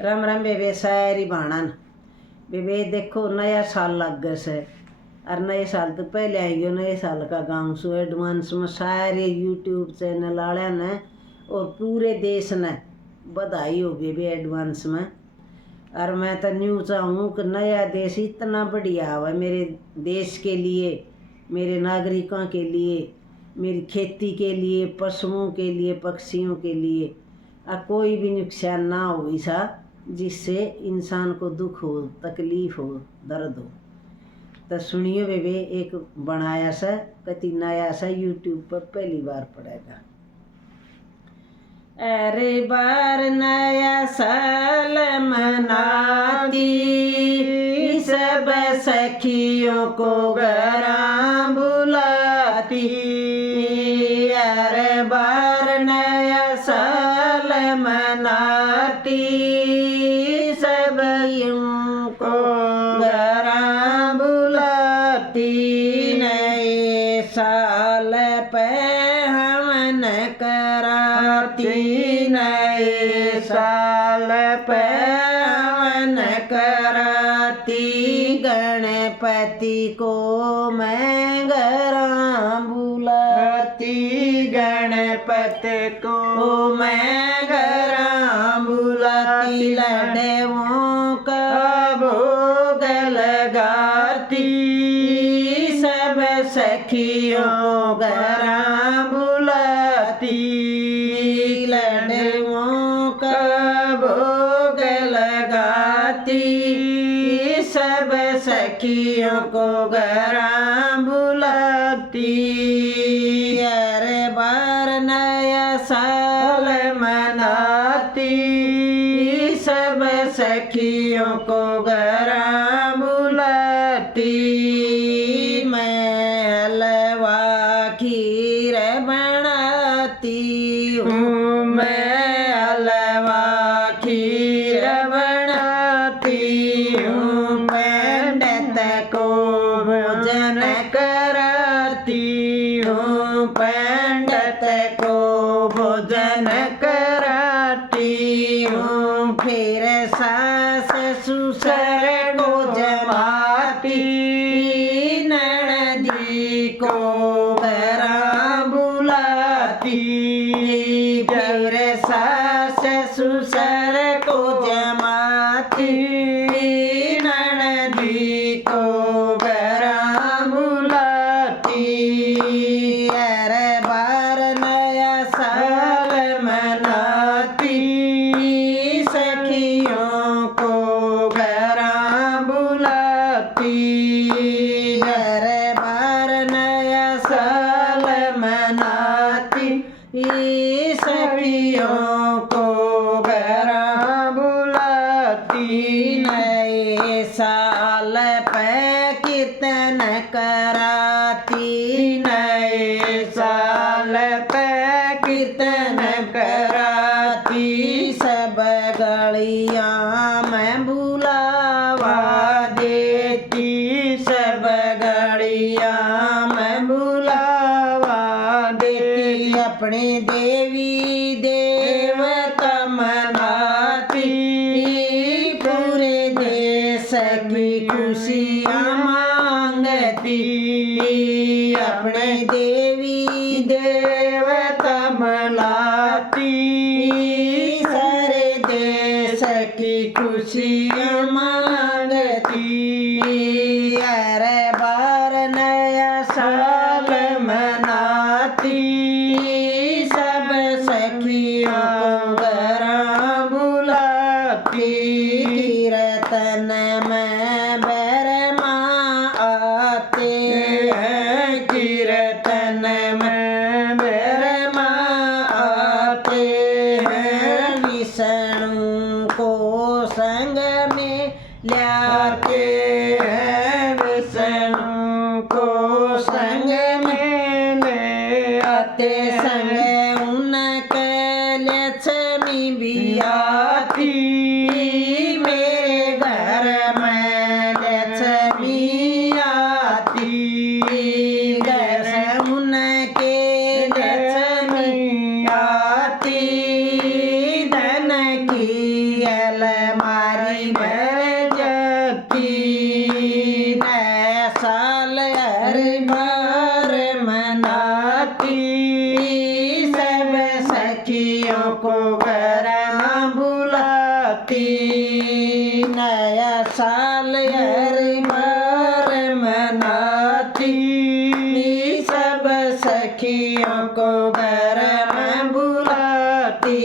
राम राम बेबे सारी बाणन बेबे देखो नया साल लग गए से और नए साल तो पहले आई गयो। नए साल का गाँव सो एडवांस में सारे यूट्यूब चैनल वाले ने और पूरे देश ने बधाई हो बेबे एडवांस में। और मैं तो न्यू चाहूँ कि नया देश इतना बढ़िया हुआ मेरे देश के लिए, मेरे नागरिकों के लिए, मेरी खेती के लिए, पशुओं के लिए, पक्षियों के लिए कोई भी नुकसान ना हो ऐसा जिससे इंसान को दुख हो, तकलीफ हो, दर्द हो। तो सुनियो बेबे एक बनाया सा कति नया सा यूट्यूब पर पहली बार पड़ेगा। अरे बार नया साल मनाती सब सखियों को घरां बुलाती। अरे बार नया साल मनाती सभियों को घरां बुलाती। नए साल पे हमन कराती, नए साल पे हमन कराती। गणपति को मैं घरां बुलाती, गणपति को मैं घरां बुलाती। लड्डुओं का भोग लगाती सब सखियों को घरां बुलाती। लड्डुओं का भोग लगाती सब सखियों को घरां बुलाती। अरे बार नया साल मनाती सब सखियों को घरां बुलाती। मैं हलवा खीर बनाती हूँ, मैं हलवा खीर बनाती हूँ। पंडित को भोजन कराती हूँ, पंडित को भोजन कराती हूँ। फिर सास ससुर को जमाती, ननदी को घरां बुलाती। फिर सास ससुर को जमाती, ननदी को घरां बुलाती। अरे बार नया साल मनाती सखियों को घरां बुलाती। अरे बार नया साल मनाती सखियों को घरां बुलाती। नए साल पे कीर्तन कराती, नए साल पे कीर्तन कराती। सब गलियां में बुलावा देती, सब गलियां में बुलावा देती। अपने देवी देवता मनाती, पूरे देश की खुशियाँ मांगती। अपने देवी देवता मनाती, सारे देश की खुशियाँ मांगती। अरे बार नया साल मनाती सब सखियों को घरां बुलाती। कीर्तन में बरमा आते हैं, कीर्तन में बरमा आते हैं। विष्णु को संग में लाते हैं, विष्णु को संग में ले आते। संग उनके लक्ष्मी भी आती, मेरे घर में लक्ष्मी आती। घर उनके लक्ष्मी आती, धन की अलमारी घर बुलाती। नया साल हर बार मनाती, सब सखियों को घर में बुलाती।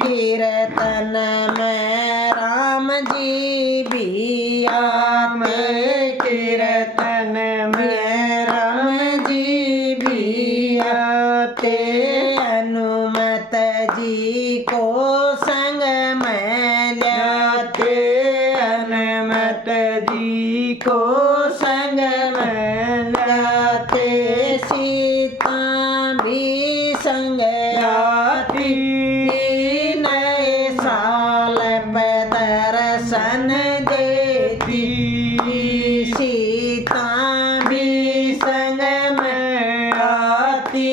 कीर्तन में राम जी भी आते, कीर्तन में राम जी भी आते। हनुमत जी को संग में लाते, हनुमत जी को संग में लाते। सीता भी संग आती। नए साल पे दर्शन देती, सीता भी संग में आती।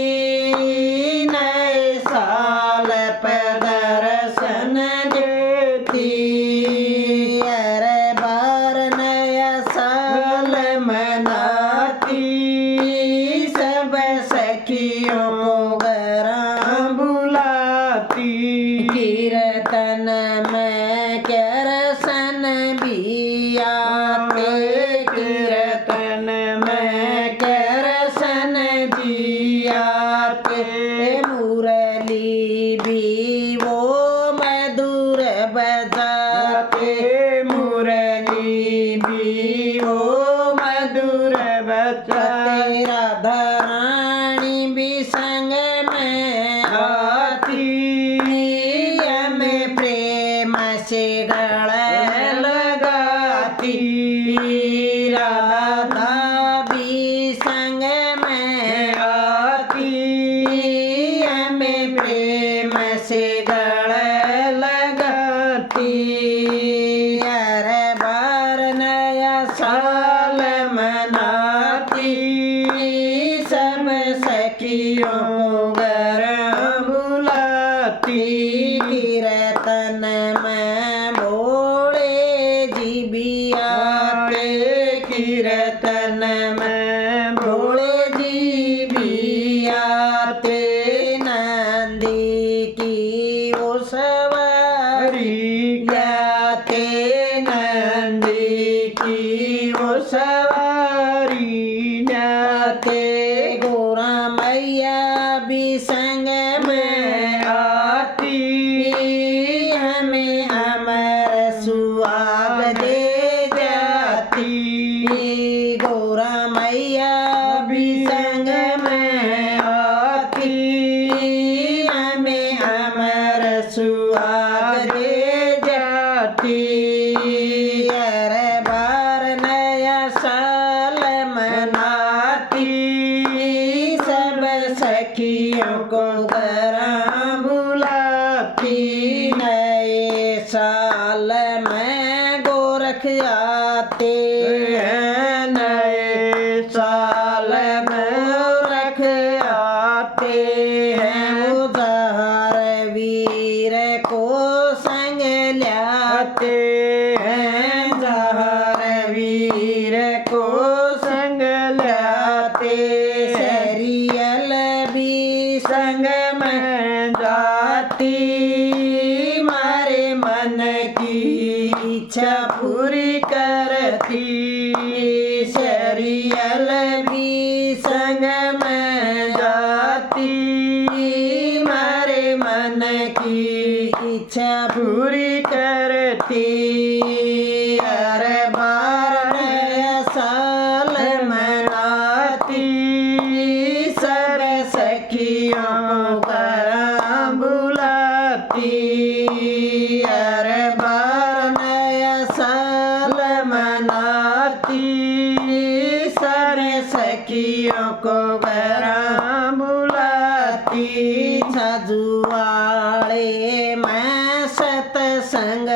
नए साल पे दर्शन देती, हर बार नया साल मनाती। सब सखियों को घर बुलाती। कीर्तन में कीर्तन भी आते, कीर्तन में कीर्तन जी आते। मुरली भी वो मधुर बजाते, मुरली भी वो मधुर बजाते। राधा रानी भी संग में आती। हमें प्रेम से गले लगाती, राधा भी संग में आती। हमें प्रेम से गले लगाती, हर बार नया साल मनाती। सब सखियों को घर बुलाती। कीर्तन में भोले जी भी आते, कीर्तन में भोले जी भी आते। नंदी की वो सवारी गाते, नंदी की वो सवारी जाते। गोरा मैया भी संग में आती। हमें अमर सुहाग दे जाती, गोरा मैया भी संग में आती। हमें अमर सुहाग दे जाती, हर बार नया साल मनाती। सब सखियों को घर बुलाती। नए साल में गोरख आते हैं, नए साल गोरख आते हैं। उधार वीर को संग लाते हैं, जहर वीर को संग लाते। सरियल भी संग में जाती, मारे मन की इच्छा पूरी करती। सरियल भी संग में जाती, मारे मन की इच्छा पूरी करती। हर बार नया साल मनाती। सब सखियों को घर बुलाती, हर बार नया साल मनाती। सारे सखियों को घर बुलाती। छजुआड़े में सतसंग